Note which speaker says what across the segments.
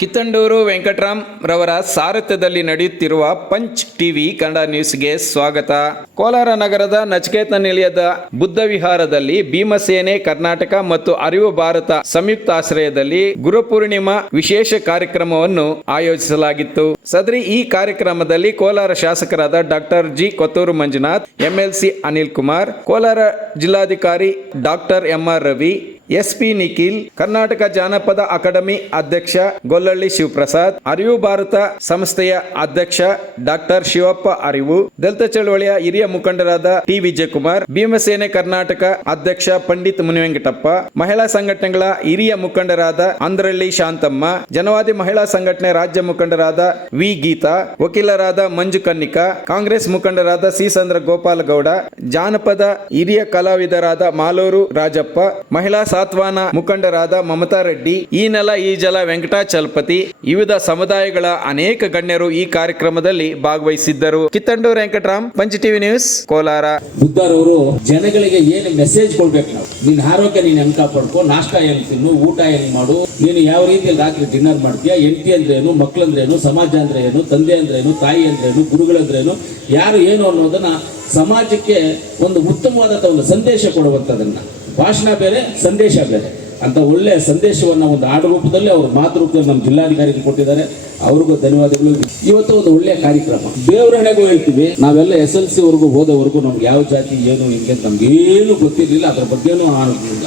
Speaker 1: ಕಿತ್ತಂಡೂರು ವೆಂಕಟರಾಮ್ ರವರ ಸಾರಥ್ಯದಲ್ಲಿ ನಡೆಯುತ್ತಿರುವ punch TV Kannada ನ್ಯೂಸ್ಗೆ ಸ್ವಾಗತ. ಕೋಲಾರ ನಗರದ ನಚಿಕೇತ ನಿಲಯದ ಬುದ್ಧ ವಿಹಾರದಲ್ಲಿ ಭೀಮಸೇನೆ, ಕರ್ನಾಟಕ ಮತ್ತು ಅರಿವು ಭಾರತ ಸಂಯುಕ್ತ ಆಶ್ರಯದಲ್ಲಿ ಗುರುಪೂರ್ಣಿಮಾ ವಿಶೇಷ ಕಾರ್ಯಕ್ರಮವನ್ನು ಆಯೋಜಿಸಲಾಗಿತ್ತು. ಸದರಿ ಈ ಕಾರ್ಯಕ್ರಮದಲ್ಲಿ ಕೋಲಾರ ಶಾಸಕರಾದ doctor G Kothur Manjunath, MLC Anil Kumar Kolar ಜಿಲ್ಲಾಧಿಕಾರಿ doctor MR Ravi SP Nikhil, Karnataka ಜಾನಪದ ಅಕಾಡೆಮಿ ಅಧ್ಯಕ್ಷ ಗೊಲ್ಲಳ್ಳಿ ಶಿವಪ್ರಸಾದ್, ಅರಿವು ಭಾರತ ಸಂಸ್ಥೆಯ ಅಧ್ಯಕ್ಷ ಡಾಕ್ಟರ್ ಶಿವಪ್ಪ ಅರಿವು, ದಲಿತ ಚಳವಳಿಯ ಹಿರಿಯ ಮುಖಂಡರಾದ ಟಿ ವಿಜಯಕುಮಾರ್ ಭೀಮಸೇನೆ ಕರ್ನಾಟಕ ಅಧ್ಯಕ್ಷ ಪಂಡಿತ್ ಮುನಿವೆಂಕಟಪ್ಪ, ಮಹಿಳಾ ಸಂಘಟನೆಗಳ ಹಿರಿಯ ಮುಖಂಡರಾದ ಅಂದ್ರಳ್ಳಿ ಶಾಂತಮ್ಮ, ಜನವಾದಿ ಮಹಿಳಾ ಸಂಘಟನೆ ರಾಜ್ಯ ಮುಖಂಡರಾದ ವಿ ಗೀತಾ, ವಕೀಲರಾದ ಮಂಜು ಕನ್ನಿಕಾ, ಕಾಂಗ್ರೆಸ್ ಮುಖಂಡರಾದ ಸಿ ಸಂದ್ರ ಗೋಪಾಲಗೌಡ ಜಾನಪದ ಹಿರಿಯ ಕಲಾವಿದರಾದ ಮಾಲೂರು ರಾಜಪ್ಪ, ಮಹಿಳಾ ಸಾತ್ವಾನ ಮುಖಂಡರಾದ ಮಮತಾ ರೆಡ್ಡಿ, ಈ ನೆಲ, ಈ ಜಲ, ವೆಂಕಟಾಚಲಪತಿ, ವಿವಿಧ ಸಮುದಾಯಗಳ ಅನೇಕ ಗಣ್ಯರು ಈ ಕಾರ್ಯಕ್ರಮದಲ್ಲಿ ಭಾಗವಹಿಸಿದ್ದರು. ಕಿತ್ತಂಡೂರು ವೆಂಕಟರಾಮ್, ಪಂಚ ಟಿವಿ ನ್ಯೂಸ್, ಕೋಲಾರ.
Speaker 2: ಬುದ್ಧರವರು ಜನಗಳಿಗೆ ಏನು ಮೆಸೇಜ್ ಕೊಡ್ಬೇಕು ನಾವು? ನಿನ್ನ ಆರೋಗ್ಯ ನೀನು ಹೆಂಗ್ ಕಾಪಾಡ್ಕೊ? ನಾಷ್ಟ ಹೆಂಗ್ ತಿನ್ನು? ಊಟ ಹೆಂಗ್ ಮಾಡು? ನೀನು ಯಾವ ರೀತಿಯಲ್ಲಿ ರಾತ್ರಿ ಡಿನ್ನರ್ ಮಾಡ್ತೀಯ? ಹೆಂಡತಿ ಅಂದ್ರೇನು ಮಕ್ಕಳಂದ್ರೇನು ಸಮಾಜ ಅಂದ್ರೆ ಏನು ತಂದೆ ಅಂದ್ರೇನು, ತಾಯಿ ಅಂದ್ರೇನು ಗುರುಗಳಂದ್ರೇನು ಯಾರು ಏನು ಅನ್ನೋದನ್ನ ಸಮಾಜಕ್ಕೆ ಒಂದು ಉತ್ತಮವಾದಂಥ ಒಂದು ಸಂದೇಶ ಕೊಡುವಂಥದ್ದನ್ನ ಭಾಷಣ ಬೇರೆ, ಸಂದೇಶ ಬೇರೆ. ಅಂತ ಒಳ್ಳೆ ಸಂದೇಶವನ್ನ ಒಂದು ಆಡ ರೂಪದಲ್ಲಿ ಅವರು ಮಾತು ರೂಪದಲ್ಲಿ ನಮ್ಮ ಜಿಲ್ಲಾಧಿಕಾರಿಗೆ ಕೊಟ್ಟಿದ್ದಾರೆ. ಅವ್ರಿಗೂ ಧನ್ಯವಾದಗಳು. ಇವತ್ತು ಒಂದು ಒಳ್ಳೆಯ ಕಾರ್ಯಕ್ರಮ. ದೇವ್ರ ಹಣೆಗೂ ಹೇಳ್ತೀವಿ. ನಾವೆಲ್ಲ ಎಸ್ ಎಲ್ ಸಿ ವರ್ಗು ಹೋದವರೆಗೂ ನಮ್ಗೆ ಯಾವ ಜಾತಿ, ಏನು, ಹಿಂಗೆ ನಮ್ಗೆ ಏನು ಗೊತ್ತಿರಲಿಲ್ಲ. ಅದ್ರ ಬಗ್ಗೆನೂ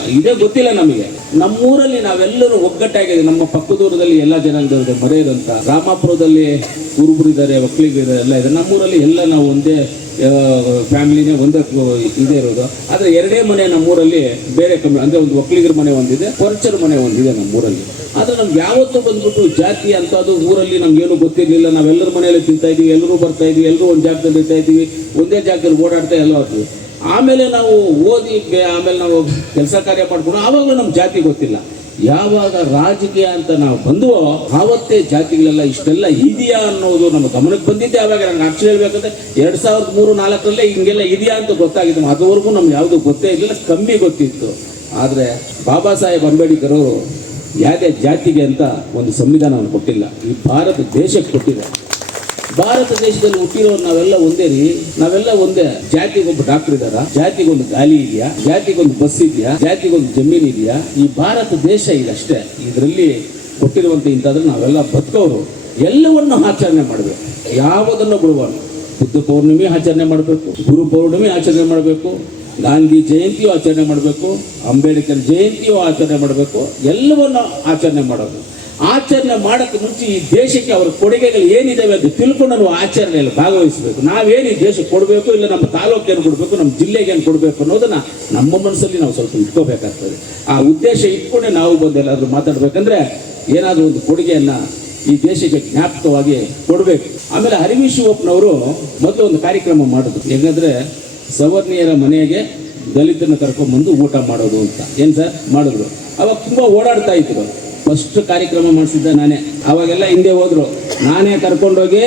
Speaker 2: ಇದೇ ಗೊತ್ತಿಲ್ಲ ನಮಗೆ. ನಮ್ಮೂರಲ್ಲಿ ನಾವೆಲ್ಲರೂ ಒಗ್ಗಟ್ಟಾಗಿದೆ ನಮ್ಮ ಪಕ್ಕದೂರದಲ್ಲಿ ಎಲ್ಲ ಜನಾಂಗದ ಮರೆಯದಂತ. ರಾಮಾಪುರದಲ್ಲಿ ಕುರುಬರಿದ್ದಾರೆ ಒಕ್ಕಲಿಗರಿದ್ದಾರೆ ಎಲ್ಲ ಇದೆ. ನಮ್ಮೂರಲ್ಲಿ ಎಲ್ಲ ನಾವು ಒಂದೇ ಫ್ಯಾಮಿಲಿನೇ ಒಂದೇ ಇದೇ ಇರೋದು. ಆದರೆ ಎರಡೇ ಮನೆ ನಮ್ಮೂರಲ್ಲಿ ಬೇರೆ ಕಮ್ಮಿ, ಅಂದರೆ ಒಂದು ಒಕ್ಕಲಿಗರ ಮನೆ ಒಂದಿದೆ ಕೊರಚರ ಮನೆ ಒಂದಿದೆ ನಮ್ಮೂರಲ್ಲಿ. ಆದರೆ ನಮ್ಗೆ ಯಾವತ್ತೂ ಬಂದ್ಬಿಟ್ಟು ಜಾತಿ ಅಂತ ಅದು ಊರಲ್ಲಿ ನಮಗೇನು ಗೊತ್ತಿರಲಿಲ್ಲ. ನಾವೆಲ್ಲರ ಮನೆಯಲ್ಲಿ ತಿಂತಾ ಇದ್ದೀವಿ, ಎಲ್ಲರೂ ಬರ್ತಾ ಇದ್ವಿ ಎಲ್ಲರೂ ಒಂದು ಜಾಗದಲ್ಲಿ ಇರ್ತಾ ಇದ್ದೀವಿ, ಒಂದೇ ಜಾಗದಲ್ಲಿ ಓಡಾಡ್ತಾ ಎಲ್ಲ ಆಗ್ತೀವಿ ಆಮೇಲೆ ನಾವು ಓದಿ, ಆಮೇಲೆ ನಾವು ಕೆಲಸ ಕಾರ್ಯ ಮಾಡ್ಕೊಂಡು, ಆವಾಗಲೂ ನಮ್ಮ ಜಾತಿ ಗೊತ್ತಿಲ್ಲ. ಯಾವಾಗ ರಾಜಕೀಯ ಅಂತ ನಾವು ಬಂದುವೋ, ಆವತ್ತೇ ಜಾತಿಗಳೆಲ್ಲ ಇಷ್ಟೆಲ್ಲ ಇದೆಯಾ ಅನ್ನೋದು ನಮ್ಮ ಗಮನಕ್ಕೆ ಬಂದಿದ್ದೆ. ಆವಾಗ ನಾನು ಅಕ್ಷರ ಹೇಳ್ಬೇಕಂದ್ರೆ ಎರಡ್ ಸಾವಿರದ ಮೂರು ನಾಲ್ಕರಲ್ಲೇ ಹಿಂಗೆಲ್ಲ ಇದೆಯಾ ಅಂತ ಗೊತ್ತಾಗಿದ್ದು. ಅದುವರೆಗೂ ನಮ್ಗೆ ಯಾವುದು ಗೊತ್ತೇ ಇರಲಿಲ್ಲ, ಕಮ್ಮಿ ಗೊತ್ತಿತ್ತು. ಆದರೆ ಬಾಬಾ ಸಾಹೇಬ್ ಅಂಬೇಡ್ಕರ್ ಅವರು ಯಾವುದೇ ಜಾತಿಗೆ ಅಂತ ಒಂದು ಸಂವಿಧಾನವನ್ನು ಕೊಟ್ಟಿಲ್ಲ. ಈ ಭಾರತ ದೇಶಕ್ಕೆ ಕೊಟ್ಟಿದ್ದಾರೆ. ಭಾರತ ದೇಶದಲ್ಲಿ ಹುಟ್ಟಿರೋರು ನಾವೆಲ್ಲ ಒಂದೇ ರೀ. ನಾವೆಲ್ಲ ಒಂದೇ. ಜಾತಿಗೊಂದು ಡಾಕ್ಟರ್ ಇದಾರ ಜಾತಿಗೊಂದು ಗಾಲಿ ಇದೆಯಾ? ಜಾತಿಗೊಂದು ಬಸ್ ಇದೆಯಾ? ಜಾತಿಗೊಂದು ಜಮೀನು ಇದೆಯಾ? ಈ ಭಾರತ ದೇಶ ಇದಷ್ಟೇ. ಇದರಲ್ಲಿ ಕೊಟ್ಟಿರುವಂತ ಇಂಥದ್ರೆ ನಾವೆಲ್ಲ ಬದುಕೋರು ಎಲ್ಲವನ್ನು ಆಚರಣೆ ಮಾಡಬೇಕು. ಯಾವುದನ್ನು ಬಿಡುವನು ಬುದ್ಧ ಪೌರ್ಣಿಮೆ ಆಚರಣೆ ಮಾಡಬೇಕು. ಗುರು ಪೌರ್ಣಿಮೆ ಆಚರಣೆ ಮಾಡಬೇಕು. ಗಾಂಧಿ ಜಯಂತಿಯು ಆಚರಣೆ ಮಾಡಬೇಕು. ಅಂಬೇಡ್ಕರ್ ಜಯಂತಿಯು ಆಚರಣೆ ಮಾಡಬೇಕು. ಎಲ್ಲವನ್ನು ಆಚರಣೆ ಮಾಡೋದು. ಆಚರಣೆ ಮಾಡಕ್ಕೆ ಮುಂಚೆ ಈ ದೇಶಕ್ಕೆ ಅವರ ಕೊಡುಗೆಗಳು ಏನಿದಾವೆ ಅದು ತಿಳ್ಕೊಂಡು ನಾವು ಆಚರಣೆಯಲ್ಲಿ ಭಾಗವಹಿಸಬೇಕು. ನಾವೇನು ಈ ದೇಶಕ್ಕೆ ಕೊಡಬೇಕು ಇಲ್ಲ ನಮ್ಮ ತಾಲೂಕೇನು ಕೊಡಬೇಕು, ನಮ್ಮ ಜಿಲ್ಲೆಗೆ ಏನು ಕೊಡಬೇಕು ಅನ್ನೋದನ್ನ ನಮ್ಮ ಮನಸ್ಸಲ್ಲಿ ನಾವು ಸ್ವಲ್ಪ ಇಟ್ಕೋಬೇಕಾಗ್ತದೆ. ಆ ಉದ್ದೇಶ ಇಟ್ಕೊಂಡೆ ನಾವು ಬಂದು ಎಲ್ಲಾದ್ರೂ ಮಾತಾಡ್ಬೇಕಂದ್ರೆ ಏನಾದರೂ ಒಂದು ಕೊಡುಗೆಯನ್ನು ಈ ದೇಶಕ್ಕೆ ಜ್ಞಾಪಕವಾಗಿ ಕೊಡಬೇಕು. ಆಮೇಲೆ ಹರಿವಿ ಶಿವಪ್ಪನವರು ಮೊದಲು ಒಂದು ಕಾರ್ಯಕ್ರಮ ಮಾಡಿದ್ರು. ಹೆಂಗಂದ್ರೆ ಸವರ್ಣೀಯರ ಮನೆಗೆ ದಲಿತನ ಕರ್ಕೊಂಡ್ಬಂದು ಊಟ ಮಾಡೋದು ಅಂತ. ಏನು ಸರ್? ಮಾಡಿದ್ರು. ಅವಾಗ ತುಂಬ ಓಡಾಡ್ತಾ ಇದ್ರು. ಫಸ್ಟ್ ಕಾರ್ಯಕ್ರಮ ಮಾಡಿಸಿದ್ದೆ ನಾನೇ. ಅವಾಗೆಲ್ಲ ಹಿಂದೆ ಹೋದ್ರು. ನಾನೇ ಕರ್ಕೊಂಡೋಗಿ,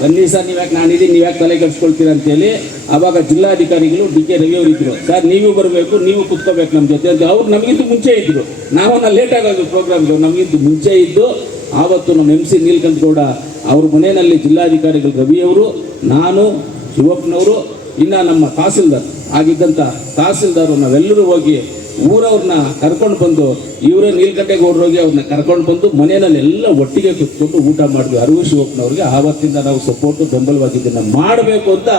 Speaker 2: ಬನ್ನಿ ಸರ್, ನೀವ್ಯಾಕೆ ನಾನಿದ್ದೀನಿ ನೀವ್ಯಾಕೆ ತಲೆ ಕೆಡ್ಸ್ಕೊಳ್ತೀರ ಅಂತೇಳಿ ಅವಾಗ ಜಿಲ್ಲಾಧಿಕಾರಿಗಳು ಡಿ ಕೆ ರವಿ ಅವರು ಇದ್ರು. ಸರ್, ನೀವು ಬರಬೇಕು, ನೀವು ಕುತ್ಕೋಬೇಕು ನಮ್ಮ ಜೊತೆ ಅಂತ ಅವ್ರು ನಮಗಿಂತ ಮುಂಚೆ ಇದ್ರು. ನಾವನ್ನ ಲೇಟ್ ಆಗೋದು ಪ್ರೋಗ್ರಾಮ್ಗೆ ನಮಗಿಂತ ಮುಂಚೆ ಇದ್ದು, ಆವತ್ತು ನಮ್ಮ ಎಂ ಸಿ ನೀಲ್ಕಂಠಗೌಡ ಅವ್ರ ಮನೆಯಲ್ಲಿ ಜಿಲ್ಲಾಧಿಕಾರಿಗಳು ರವಿಯವರು ನಾನು, ಶಿವಪ್ಪನವರು, ಇನ್ನು ನಮ್ಮ ತಹಸೀಲ್ದಾರ್. ಆಗಿದ್ದಂಥ ತಹಸೀಲ್ದಾರ್ ನಾವೆಲ್ಲರೂ ಹೋಗಿ ಊರವ್ರನ್ನ ಕರ್ಕೊಂಡು ಬಂದು, ಇವರೇ ನೀಲ್ಕಂಠೇಗೌಡರು ಹೋಗಿ ಅವ್ರನ್ನ ಕರ್ಕೊಂಡು ಬಂದು ಮನೆಯಲ್ಲಿ ಎಲ್ಲ ಒಟ್ಟಿಗೆ ಕುತ್ಕೊಂಡು ಊಟ ಮಾಡಿದ್ವಿ. ಅರಿವು ಶಿವಪ್ಪನವ್ರಿಗೆ ಆವತ್ತಿಂದ ನಾವು ಸಪೋರ್ಟ್ ಬೆಂಬಲವಾಗಿದ್ದನ್ನು ಮಾಡಬೇಕು ಅಂತ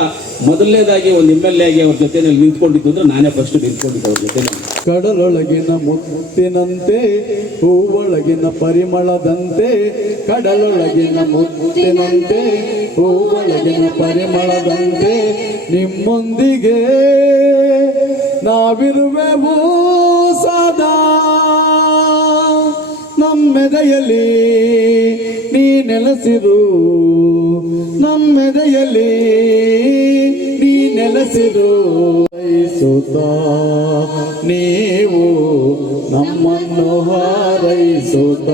Speaker 2: ಮೊದಲನೇದಾಗಿ ಒಂದು ಎಂ ಎಲ್ ಎ ಆಗಿ ಅವ್ರ ಜೊತೆಯಲ್ಲಿ ನಿಂತ್ಕೊಂಡಿದ್ದು ಅಂದ್ರೆ ನಾನೇ ಫಸ್ಟ್ ನಿಂತ್ಕೊಂಡಿದ್ದೆ ಅವ್ರ ಜೊತೆ
Speaker 3: ಕಡಲೊಳಗಿನ ಮುತ್ತಿನಂತೆ, ಹೂವೊಳಗಿನ ಪರಿಮಳದಂತೆ, ಕಡಲೊಳಗಿನ ಮುತ್ತಿನಂತೆ, ಹೂವೊಳಗಿನ ಪರಿಮಳದಂತೆ, ನಿಮ್ಮೊಂದಿಗೆ ನಾವಿರುವೆವು. ನಮ್ಮೆದೆಯಲ್ಲಿ ನೀ ನೆಲೆಸಿರು. ನಮ್ಮೆದೆಯಲ್ಲಿ ನೀ ನೆಲೆಸಿರು. ಸುತ ನೀವು ನಮ್ಮನ್ನು ಹಾರೈಸುತ್ತ.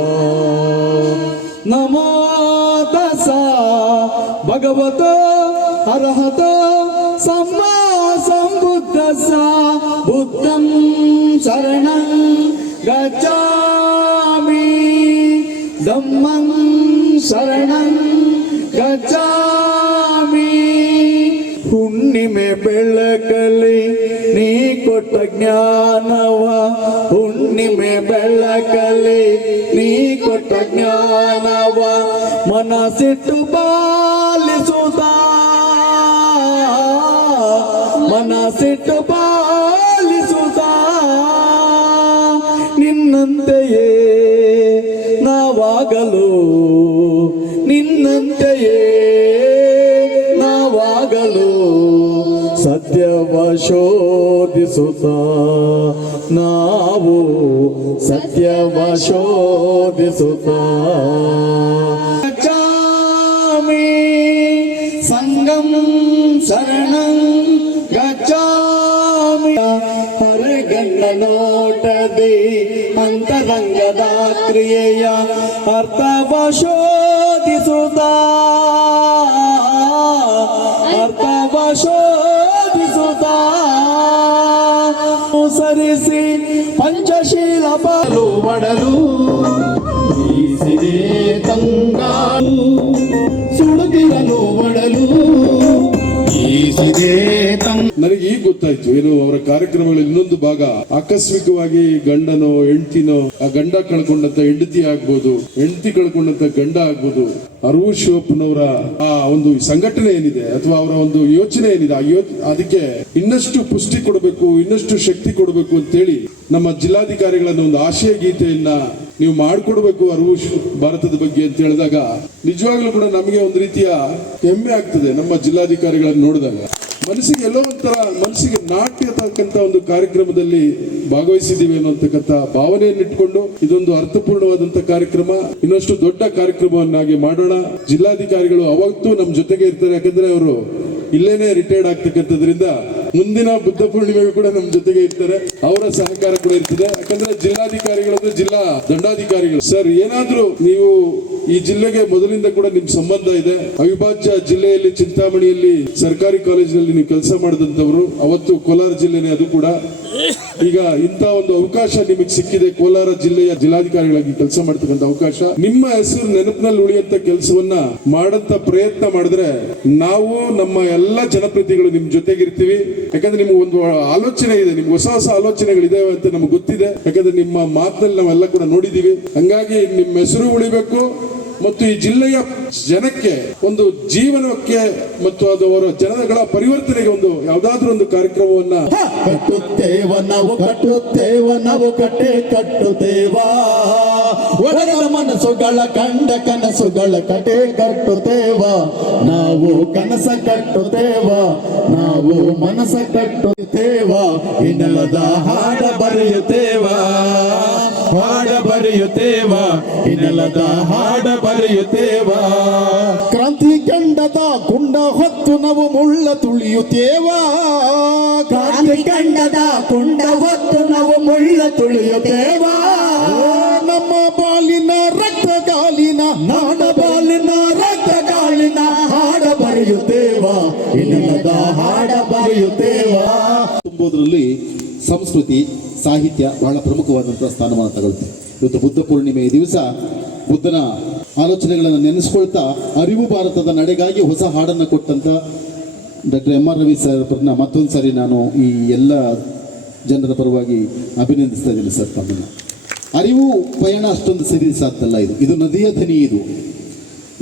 Speaker 3: ನಮೋ ದಸ ಭಗವತ ಅರ್ಹತ ಸಮ್ಮ ಸ ಬುದ್ಧಂ ಶರಣಂ ಗಚ್ಚಾಮಿ ಧಮ್ಮಂ ಶರಣಂ ಗಜಾಮಿ ಹುಣ್ಣಿಮೆ ಬೆಳಕಲಿ ನೀ ಕೊಟ್ಟ ಜ್ಞಾನವ, ಹುಣ್ಣಿಮೆ ಬೆಳಕಲಿ ನೀ ಕೊಟ್ಟ ಜ್ಞಾನವ, ಮನಸ್ಸಿಟ್ಟು ಪಾಲಿಸುತ್ತ ಸತ್ಯವ ಶೋಧಿಸುತ್ತ ನಾವು ಸತ್ಯವ ಶೋಧಿಸುತ್ತ ಗಚ್ಚಾಮಿ ಸಂಗಂ ಶರಣಂ ಗಚ್ಚಾಮಿ ಹೊರಗಣ್ಣ ನೋಟದೆ ಅಂತರಂಗದ ಕ್ರಿಯೆಯ ಅರ್ಥವ చేసి పంచశీల పాలు వడలు
Speaker 4: ನನಗೆ ಈಗ ಗೊತ್ತಾಯ್ತು, ಏನು ಅವರ ಕಾರ್ಯಕ್ರಮಗಳ ಇನ್ನೊಂದು ಭಾಗ. ಆಕಸ್ಮಿಕವಾಗಿ ಗಂಡನೋ, ಹೆಂಡತಿನೋ, ಆ ಗಂಡ ಕಳ್ಕೊಂಡಂತ ಹೆಂಡತಿ ಆಗ್ಬೋದು, ಹೆಂಡತಿ ಕಳ್ಕೊಂಡಂತ ಗಂಡ ಆಗ್ಬೋದು. ಅರುವು ಶಿವಪ್ಪನವರ ಆ ಒಂದು ಸಂಘಟನೆ ಏನಿದೆ, ಅಥವಾ ಅವರ ಒಂದು ಯೋಚನೆ ಏನಿದೆ, ಆ ಅದಕ್ಕೆ ಇನ್ನಷ್ಟು ಪುಷ್ಟಿ ಕೊಡಬೇಕು, ಇನ್ನಷ್ಟು ಶಕ್ತಿ ಕೊಡಬೇಕು ಅಂತೇಳಿ ನಮ್ಮ ಜಿಲ್ಲಾಧಿಕಾರಿಗಳನ್ನ ಒಂದು ಆಶಯ ಗೀತೆಯನ್ನ ನೀವು ಮಾಡಿಕೊಡ್ಬೇಕು ಅರಿವು ಭಾರತದ ಬಗ್ಗೆ ಅಂತ ಹೇಳಿದಾಗ, ನಿಜವಾಗ್ಲೂ ಕೂಡ ನಮಗೆ ಒಂದು ರೀತಿಯ ಹೆಮ್ಮೆ ಆಗ್ತದೆ ನಮ್ಮ ಜಿಲ್ಲಾಧಿಕಾರಿಗಳನ್ನು ನೋಡಿದಾಗ. ಮನಸ್ಸಿಗೆ ಎಲ್ಲೋ ಒಂಥರ ಮನಸ್ಸಿಗೆ ನಾಟ್ಯತಕ್ಕಂಥ ಒಂದು ಕಾರ್ಯಕ್ರಮದಲ್ಲಿ ಭಾಗವಹಿಸಿದ್ದೀವಿ ಅನ್ನೋತಕ್ಕಂಥ ಭಾವನೆಯನ್ನು ಇಟ್ಕೊಂಡು ಇದೊಂದು ಅರ್ಥಪೂರ್ಣವಾದಂತ ಕಾರ್ಯಕ್ರಮ. ಇನ್ನಷ್ಟು ದೊಡ್ಡ ಕಾರ್ಯಕ್ರಮವನ್ನಾಗಿ ಮಾಡೋಣ. ಜಿಲ್ಲಾಧಿಕಾರಿಗಳು ಅವತ್ತು ನಮ್ಮ ಜೊತೆಗೆ ಇರ್ತಾರೆ. ಯಾಕಂದ್ರೆ ಅವರು ಇಲ್ಲೇನೆ ರಿಟೈರ್ಡ್ ಆಗ್ತಕ್ಕಂಥದ್ರಿಂದ ಮುಂದಿನ ಬುದ್ಧ ಪೂರ್ಣಿಮೆಗೂ ಕೂಡ ನಮ್ಮ ಜೊತೆಗೆ ಇರ್ತಾರೆ. ಅವರ ಸಹಕಾರ ಕೂಡ ಇರ್ತದೆ. ಯಾಕಂದ್ರೆ ಜಿಲ್ಲಾಧಿಕಾರಿಗಳು ಅಂದ್ರೆ ಜಿಲ್ಲಾ ದಂಡಾಧಿಕಾರಿಗಳು. ಸರ್, ಏನಾದ್ರೂ ನೀವು ಈ ಜಿಲ್ಲೆಗೆ ಮೊದಲಿಂದ ಕೂಡ ನಿಮ್ ಸಂಬಂಧ ಇದೆ. ಅವಿಭಾಜ್ಯ ಜಿಲ್ಲೆಯಲ್ಲಿ ಚಿಂತಾಮಣಿಯಲ್ಲಿ ಸರ್ಕಾರಿ ಕಾಲೇಜಿನಲ್ಲಿ ನೀವು ಕೆಲಸ ಮಾಡಿದಂತವರು ಅವತ್ತು ಕೋಲಾರ ಜಿಲ್ಲೆನೇ ಅದು ಕೂಡ. ಈಗ ಇಂತ ಒಂದು ಅವಕಾಶ ನಿಮಗೆ ಸಿಕ್ಕಿದೆ. ಕೋಲಾರ ಜಿಲ್ಲೆಯ ಜಿಲ್ಲಾಧಿಕಾರಿಗಳಾಗಿ ಕೆಲಸ ಮಾಡ್ತಕ್ಕಂಥ ಅವಕಾಶ. ನಿಮ್ಮ ಹೆಸರು ನೆನಪಿನಲ್ಲಿ ಉಳಿಯಂತ ಕೆಲಸವನ್ನ ಮಾಡಂತ ಪ್ರಯತ್ನ ಮಾಡಿದ್ರೆ ನಾವು ನಮ್ಮ ಎಲ್ಲ ಜನಪ್ರತಿನಿಧಿಗಳು ನಿಮ್ ಜೊತೆಗಿರ್ತೀವಿ. ಯಾಕಂದ್ರೆ ನಿಮ್ಗೆ ಒಂದು ಆಲೋಚನೆ ಇದೆ, ನಿಮ್ಗೆ ಹೊಸ ಹೊಸ ಆಲೋಚನೆಗಳಿದಾವೆ ಅಂತ ನಮ್ಗೆ ಗೊತ್ತಿದೆ. ಯಾಕಂದ್ರೆ ನಿಮ್ಮ ಮಾತಿನಲ್ಲಿ ನಾವೆಲ್ಲ ಕೂಡ ನೋಡಿದೀವಿ. ಹಂಗಾಗಿ ನಿಮ್ಮ ಹೆಸರು ಉಳಿಬೇಕು ಮತ್ತು ಈ ಜಿಲ್ಲೆಯ ಜನಕ್ಕೆ ಒಂದು ಜೀವನಕ್ಕೆ ಮತ್ತು ಅದು ಅವರ ಜನಗಳ ಪರಿವರ್ತನೆಗೆ ಒಂದು ಯಾವ್ದಾದ್ರು ಒಂದು ಕಾರ್ಯಕ್ರಮವನ್ನ
Speaker 3: ಕಟ್ಟುತ್ತೇವ ನಾವು ಕಟ್ಟುತ್ತೇವ, ನಾವು ಕಟ್ಟೆ ಕಟ್ಟುತ್ತೇವ. ಒಳಗಲ ಮನಸ್ಸುಗಳ ಕಂಡ ಕನಸುಗಳ ಕಟೆ ಕಟ್ಟುತ್ತೇವ. ನಾವು ಕನಸ ಕಟ್ಟುತ್ತೇವ, ನಾವು ಮನಸ ಕಟ್ಟುತ್ತೇವ. ಇನ್ನಲದ ಹಾಡ ಬರೆಯುತ್ತೇವ ಹಾಡ ಬರೆಯುತ್ತೇವ ಇನ್ನಲದ ಹಾಡ ಬರೆಯುತ್ತೇವ. ಕ್ರಾಂತಿ ಕಂಡದ ಕುಂಡ ಹೊತ್ತು ನಾವು ಮುಳ್ಳ ತುಳಿಯುತ್ತೇವ. ಕ್ರಾಂತಿ ಕಂಡದ ಕುಂಡ ಹೊತ್ತು ನಾವು ಮುಳ್ಳ ತುಳಿಯುತ್ತೇವಾ. ಬಾಲಿನ ರಕ್ತ ಗಾಲಿನ ನಾಡ ಬಾಲಿನ ರಕ್ತ ಗಾಲಿನ ಹಾಡ ಬರೆಯುತ್ತೇವ. ಇಲ್ಲದ ಹಾಡ ಬರೆಯುತ್ತೇವ.
Speaker 5: ತುಂಬುವುದರಲ್ಲಿ ಸಂಸ್ಕೃತಿ, ಸಾಹಿತ್ಯ ಬಹಳ ಪ್ರಮುಖವಾದಂತಹ ಸ್ಥಾನಮಾನ ತಗೊಳ್ತದೆ ಇವತ್ತು ಬುದ್ಧ ಪೂರ್ಣಿಮೆಯ ದಿವಸ ಬುದ್ಧನ ಆಲೋಚನೆಗಳನ್ನು ನೆನೆಸ್ಕೊಳ್ತಾ ಅರಿವು ಭಾರತದ ನಡೆಗಾಗಿ ಹೊಸ ಹಾಡನ್ನು ಕೊಟ್ಟಂತ doctor M R Ravi sir ಅವ್ರನ್ನ ಮತ್ತೊಂದು ಸಾರಿ ನಾನು ಈ ಎಲ್ಲ ಜನರ ಪರವಾಗಿ ಅಭಿನಂದಿಸ್ತಾ ಇದ್ದೀನಿ ಸರ್ ತಮ್ಮನ್ನು ಅರಿವು ಪಯಣ ಅಷ್ಟೊಂದು ಸರಿ ಸಾಧ್ಯಲ್ಲ ಇದು. ಇದು ನದಿಯ ಧನಿ ಇದು.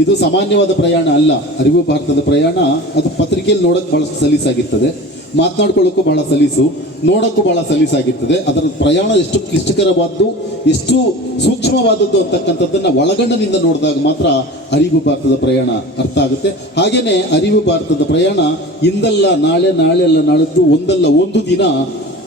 Speaker 5: ಇದು ಸಾಮಾನ್ಯವಾದ ಪ್ರಯಾಣ ಅಲ್ಲ. ಅರಿವು ಭಾರತದ ಪ್ರಯಾಣ, ಅದು ಪತ್ರಿಕೆಯಲ್ಲಿ ನೋಡೋಕ್ಕೆ ಬಹಳ ಸಲೀಸಾಗಿರ್ತದೆ. ಮಾತನಾಡ್ಕೊಳ್ಳೋಕ್ಕೂ ಬಹಳ ಸಲೀಸು. ನೋಡೋಕ್ಕೂ ಬಹಳ ಸಲೀಸಾಗಿರ್ತದೆ. ಅದರ ಪ್ರಯಾಣ ಎಷ್ಟು ಕ್ಲಿಷ್ಟಕರವಾದ್ದು, ಎಷ್ಟು ಸೂಕ್ಷ್ಮವಾದದ್ದು ಅಂತಕ್ಕಂಥದ್ದನ್ನು ಒಳಗಣ್ಣಿನಿಂದ ನೋಡಿದಾಗ ಮಾತ್ರ ಅರಿವು ಭಾರತದ ಪ್ರಯಾಣ ಅರ್ಥ ಆಗುತ್ತೆ. ಹಾಗೆಯೇ ಅರಿವು ಭಾರತದ ಪ್ರಯಾಣ ಇಂದಲ್ಲ, ನಾಳೆ ನಾಳೆ ಅಲ್ಲ ನಾಳೆದ್ದು ಒಂದಲ್ಲ, ಒಂದು ದಿನ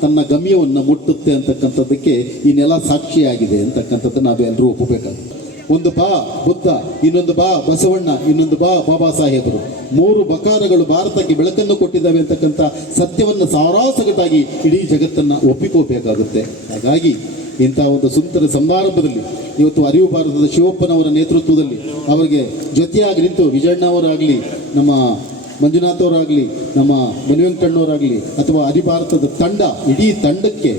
Speaker 5: ತನ್ನ ಗಮ್ಯವನ್ನು ಮುಟ್ಟುತ್ತೆ ಅಂತಕ್ಕಂಥದ್ದಕ್ಕೆ ಈ ನೆಲ ಸಾಕ್ಷಿಯಾಗಿದೆ ಅಂತಕ್ಕಂಥದ್ದು ನಾವೆಲ್ಲರೂ ಒಪ್ಪಬೇಕಾಗುತ್ತೆ. ಒಂದು ಬಾ ಬುದ್ಧ, ಇನ್ನೊಂದು ಬಾ ಬಸವಣ್ಣ, ಇನ್ನೊಂದು ಬಾ ಬಾಬಾ ಸಾಹೇಬರು. ಮೂರು ಬಕಾರಗಳು ಭಾರತಕ್ಕೆ ಬೆಳಕನ್ನು ಕೊಟ್ಟಿದ್ದಾವೆ ಅಂತಕ್ಕಂಥ ಸತ್ಯವನ್ನು ಸಾರಾಸಗಟಾಗಿ ಇಡೀ ಜಗತ್ತನ್ನು ಒಪ್ಪಿಕೋಬೇಕಾಗುತ್ತೆ ಹಾಗಾಗಿ ಇಂಥ ಒಂದು ಸುಂದರ ಸಮಾರಂಭದಲ್ಲಿ, ಇವತ್ತು ಅರಿವು ಭಾರತದ ಶಿವಪ್ಪನವರ ನೇತೃತ್ವದಲ್ಲಿ, ಅವರಿಗೆ ಜೊತೆಯಾಗಿ ನಿಂತು ವಿಜಯಣ್ಣ ಅವರಾಗಲಿ ನಮ್ಮ ಮಂಜುನಾಥ್ ಅವರಾಗಲಿ ನಮ್ಮ ಮನಿವೆಂಕಣ್ಣವರಾಗಲಿ ಅಥವಾ ಅಧಿಭಾರತದ ತಂಡ, ಇಡೀ ತಂಡಕ್ಕೆ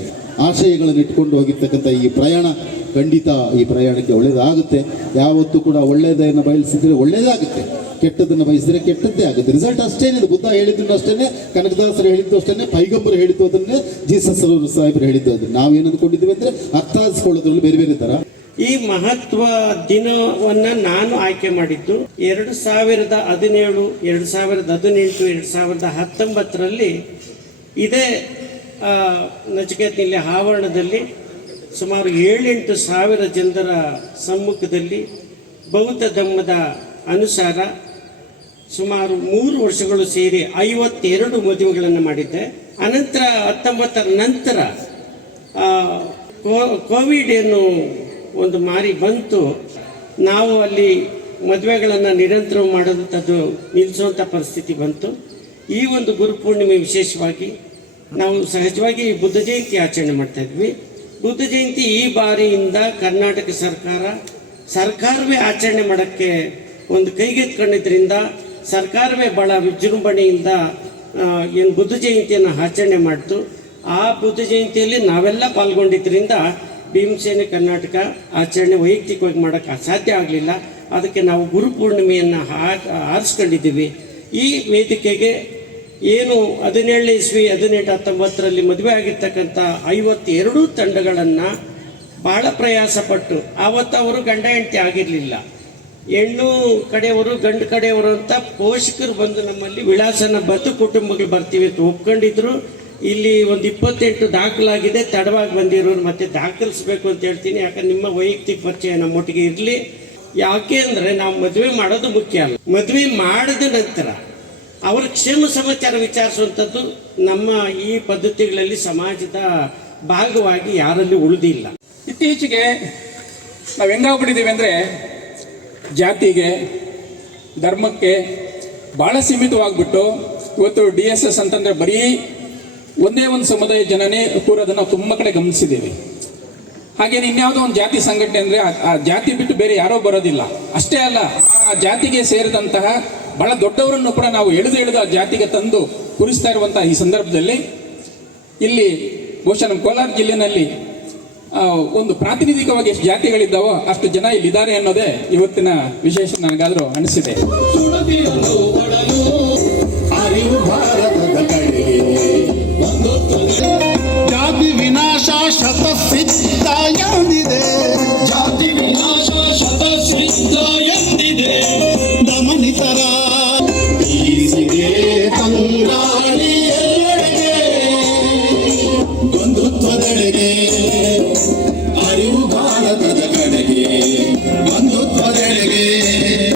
Speaker 5: ಆಶಯಗಳನ್ನು ಇಟ್ಕೊಂಡು ಹೋಗಿರ್ತಕ್ಕಂಥ ಈ ಪ್ರಯಾಣ, ಖಂಡಿತ ಈ ಪ್ರಯಾಣಕ್ಕೆ ಒಳ್ಳೆಯದಾಗುತ್ತೆ ಯಾವತ್ತೂ ಕೂಡ ಒಳ್ಳೆಯದನ್ನು ಬಯಸಿದರೆ ಒಳ್ಳೆಯದಾಗುತ್ತೆ ಕೆಟ್ಟದನ್ನು ಬಯಸಿದರೆ ಕೆಟ್ಟದ್ದೇ ಆಗುತ್ತೆ. ರಿಸಲ್ಟ್ ಅಷ್ಟೇನಿದೆ ಬುದ್ಧ ಹೇಳಿದ್ರು ಅಷ್ಟೇ ಕನಕದಾಸರು ಹೇಳಿದ್ದು ಅಷ್ಟೇ ಪೈಗಂಬರು ಹೇಳಿದ್ದು ಅದನ್ನೇ ಜೀಸಸ್ ಸಾಹೇಬರು ಹೇಳಿದ್ದು ಅದನ್ನು ಏನು ಅಂದ್ಕೊಂಡಿದ್ದೀವಿ ಅಂದರೆ ಅರ್ಥೈಸ್ಕೊಳ್ಳೋದ್ರಲ್ಲಿ ಬೇರೆ ಬೇರೆ ಥರ.
Speaker 6: ಈ ಮಹತ್ವ ದಿನವನ್ನ ನಾನು ಆಯ್ಕೆ ಮಾಡಿದ್ದು ಎರಡು ಸಾವಿರದ ಹದಿನೇಳು, ಎರಡು ಸಾವಿರದ ಹದಿನೆಂಟು, ಎರಡು ಸಾವಿರದ ಹತ್ತೊಂಬತ್ತರಲ್ಲಿ ಇದೇ ನಚಿಕೇತನಲ್ಲಿ ಆವರಣದಲ್ಲಿ ಸುಮಾರು ಏಳೆಂಟು ಸಾವಿರ ಜನರ ಸಮ್ಮುಖದಲ್ಲಿ ಬೌದ್ಧ ಧರ್ಮದ ಅನುಸಾರ ಸುಮಾರು ಮೂರು ವರ್ಷಗಳು ಸೇರಿ ಐವತ್ತೆರಡು ಮದುವೆಗಳನ್ನು ಮಾಡಿದ್ದೆ. ಅನಂತರ ಹತ್ತೊಂಬತ್ತರ ನಂತರ ಕೋವಿಡ್ ಏನು ಒಂದು ಮಾರಿ ಬಂತು, ನಾವು ಅಲ್ಲಿ ಮದುವೆಗಳನ್ನು ನಿರಂತರ ಮಾಡೋದಂಥದ್ದು ನಿಲ್ಲಿಸುವಂಥ ಪರಿಸ್ಥಿತಿ ಬಂತು. ಈ ಒಂದು ಗುರುಪೂರ್ಣಿಮೆ ವಿಶೇಷವಾಗಿ ನಾವು ಸಹಜವಾಗಿ ಬುದ್ಧ ಜಯಂತಿ ಆಚರಣೆ ಮಾಡ್ತಾ ಇದ್ವಿ. ಬುದ್ಧ ಜಯಂತಿ ಈ ಬಾರಿಯಿಂದ ಕರ್ನಾಟಕ ಸರ್ಕಾರ ಸರ್ಕಾರವೇ ಆಚರಣೆ ಮಾಡೋಕ್ಕೆ ಒಂದು ಕೈಗೆತ್ಕೊಂಡಿದ್ದರಿಂದ ಸರ್ಕಾರವೇ ಭಾಳ ವಿಜೃಂಭಣೆಯಿಂದ ಏನು ಬುದ್ಧ ಜಯಂತಿಯನ್ನು ಆಚರಣೆ ಮಾಡ್ತು. ಆ ಬುದ್ಧ ಜಯಂತಿಯಲ್ಲಿ ನಾವೆಲ್ಲ ಪಾಲ್ಗೊಂಡಿದ್ದರಿಂದ ಭೀಮಸೇನೆ ಕರ್ನಾಟಕ ಆಚರಣೆ ವೈಯಕ್ತಿಕವಾಗಿ ಮಾಡೋಕ್ಕೆ ಅಸಾಧ್ಯ ಆಗಲಿಲ್ಲ. ಅದಕ್ಕೆ ನಾವು ಗುರುಪೂರ್ಣಿಮೆಯನ್ನು ಆರಿಸ್ಕೊಂಡಿದ್ದೀವಿ. ಈ ವೇದಿಕೆಗೆ ಏನು ಹದಿನೇಳನೇ ಇಸ್ವಿ, ಹದಿನೆಂಟು ಹತ್ತೊಂಬತ್ತರಲ್ಲಿ ಮದುವೆ ಆಗಿರ್ತಕ್ಕಂಥ ಐವತ್ತೆರಡು ತಂಡಗಳನ್ನು ಭಾಳ ಪ್ರಯಾಸಪಟ್ಟು ಆವತ್ತು ಅವರು ಗಂಡ ಹೆಂಡತಿ ಆಗಿರಲಿಲ್ಲ. ಹೆಣ್ಣು ಕಡೆಯವರು, ಗಂಡು ಕಡೆಯವರು ಅಂತ ಪೋಷಕರು ಬಂದು ನಮ್ಮಲ್ಲಿ ವಿಳಾಸನ ಬತ್ತು ಕುಟುಂಬಗಳು ಬರ್ತೀವಿ ಅಂತ ಒಪ್ಕೊಂಡಿದ್ರು. ಇಲ್ಲಿ ಒಂದು ಇಪ್ಪತ್ತೆಂಟು ದಾಖಲಾಗಿದೆ, ತಡವಾಗಿ ಬಂದಿರೋರು ಮತ್ತೆ ದಾಖಲಿಸ್ಬೇಕು ಅಂತ ಹೇಳ್ತೀನಿ. ಯಾಕಂದ್ರೆ ನಿಮ್ಮ ವೈಯಕ್ತಿಕ ಪರಿಚಯ ನಮ್ಮೊಟ್ಟಿಗೆ ಇರಲಿ. ಯಾಕೆ ಅಂದರೆ ನಾವು ಮದುವೆ ಮಾಡೋದು ಮುಖ್ಯ ಅಲ್ಲ. ಮದುವೆ ಮಾಡಿದ ನಂತರ ಅವರ ಕ್ಷೇಮ ಸಮಾಚಾರ ವಿಚಾರಿಸುವಂಥದ್ದು ನಮ್ಮ ಈ ಪದ್ಧತಿಗಳಲ್ಲಿ ಸಮಾಜದ ಭಾಗವಾಗಿ ಯಾರಲ್ಲಿ ಉಳಿದಿಲ್ಲ.
Speaker 7: ಇತ್ತೀಚೆಗೆ ನಾವು ಹೆಂಗಾಗ್ಬಿಟ್ಟಿದ್ದೀವಿ ಅಂದರೆ ಜಾತಿಗೆ, ಧರ್ಮಕ್ಕೆ ಭಾಳ ಸೀಮಿತವಾಗ್ಬಿಟ್ಟು ಇವತ್ತು ಡಿ ಎಸ್ ಎಸ್ ಅಂತಂದರೆ ಬರೀ ಒಂದೇ ಒಂದು ಸಮುದಾಯ ಜನನೇ ಕೂಡ ನಾವು ತುಂಬ ಕಡೆ ಗಮನಿಸಿದ್ದೇವೆ. ಹಾಗೇನೆ ಇನ್ಯಾವುದೋ ಒಂದು ಜಾತಿ ಸಂಘಟನೆ ಅಂದರೆ ಆ ಜಾತಿ ಬಿಟ್ಟು ಬೇರೆ ಯಾರೋ ಬರೋದಿಲ್ಲ. ಅಷ್ಟೇ ಅಲ್ಲ, ಆ ಜಾತಿಗೆ ಸೇರಿದಂತಹ ಬಹಳ ದೊಡ್ಡವರನ್ನು ಕೂಡ ನಾವು ಎಳೆದು ಎಳೆದು ಆ ಜಾತಿಗೆ ತಂದು ಕುರಿಸ್ತಾ ಇರುವಂತಹ ಈ ಸಂದರ್ಭದಲ್ಲಿ ಇಲ್ಲಿ ಬಹುಶಃ ನಮ್ಮ ಕೋಲಾರ ಜಿಲ್ಲೆನಲ್ಲಿ ಒಂದು ಪ್ರಾತಿನಿಧಿಕವಾಗಿ ಎಷ್ಟು ಜಾತಿಗಳಿದ್ದಾವೋ ಅಷ್ಟು ಜನ ಇಲ್ಲಿದ್ದಾರೆ ಅನ್ನೋದೇ ಇವತ್ತಿನ ವಿಶೇಷ ನನಗಾದರೂ ಅನಿಸಿದೆ.